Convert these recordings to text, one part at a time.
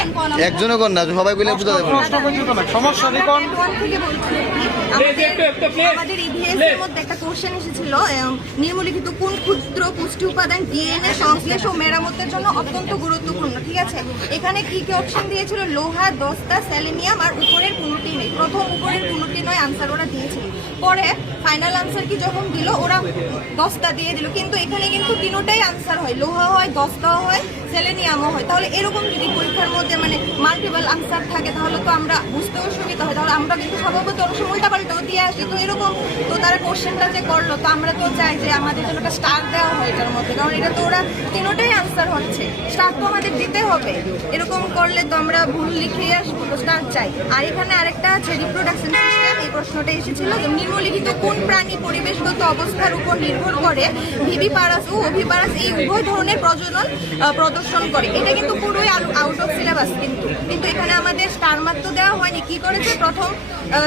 একজনও কর না সবাই বলে বুঝা যাবে সমস্যা আমাদের- ইভিএস এর মধ্যে একটা কোশ্চেন এসেছিল নিম্নলিখিত কোন ক্ষুদ্র পুষ্টি উপাদান ডিএনএ সংশ্লেষ ও মেরামতের জন্য অত্যন্ত গুরুত্বপূর্ণ ঠিক আছে? এখানে কি কি অপশন দিয়েছিল? লোহা দস্তা সেলেনিয়াম আর উপরের কোনোটি নেই। প্রথম উপরের কোনোটি নয় আনসার ওরা পরে ফাইনাল আনসার কি যখন দিল, ওরা দস্তা দিয়ে দিল। কিন্তু এখানে কিন্তু তিনোটাই আনসার হয়। লোহা হয় দস্তাও হয় সেলেনিয়ামও হয়। তাহলে এরকম যদি পরীক্ষার মধ্যে মানে মাল্টিপল আনসার থাকে, তাহলে তো আমরা বুঝতেও সুবিধা হয়। তাহলে আমরা কিন্তু স্বভাবত সময় উল্টাপাল্টাও দিয়ে আসি। তো এরকম তো তারা কোশ্চেনটা যে করল, তো আমরা তো চাই যে আমাদের জন্য একটা স্টার দেওয়া হয় এটার মধ্যে। কারণ এটা তো ওরা তিনোটাই আনসার হচ্ছে। স্টার তো আমাদের দিতে হবে। এরকম করলে তো আমরা ভুল লিখে আসব স্টার চাই। আর এখানে আরেকটা আছে রিপ্রোডাকশন প্রশ্নটা এসেছিল যে নিম্নলিখিত কোন প্রাণী পরিবেশগত অবস্থার উপর নির্ভর করে ভিভিপারাস ও ওভিপারাস এই উভয় ধরনের প্রজনন প্রদর্শন করে। এটা কিন্তু পুরোই আউট অফ সিলেবাস কিন্তু। কিন্তু এখানে আমাদের স্টার তো দেওয়া হয়নি। কি করেছে? প্রথম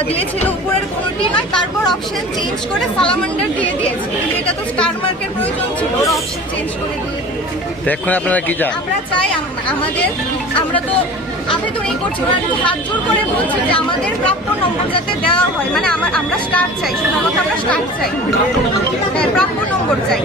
দিয়েছিল উপরের কোনোটি নয়, তারপর অপশন চেঞ্জ করে সালামান্ডার দিয়ে দিয়েছে। কিন্তু এটা তো স্টার মার্কের প্রয়োজন ছিল অপশন চেঞ্জ করে দিয়ে দিয়েছে। এখন আপনারা কি চান? আমরা চাই আমাদের, আমরা তো আবেদন এই করছি ওরা কিন্তু হাত জোর করে বলছি যে আমাদের প্রাপ্য নম্বর যাতে দেওয়া হয় মানে আমার, আমরা স্টার চাই শুধুমাত্র আমরা স্টার চাই। হ্যাঁ প্রাপ্য নম্বর চাই।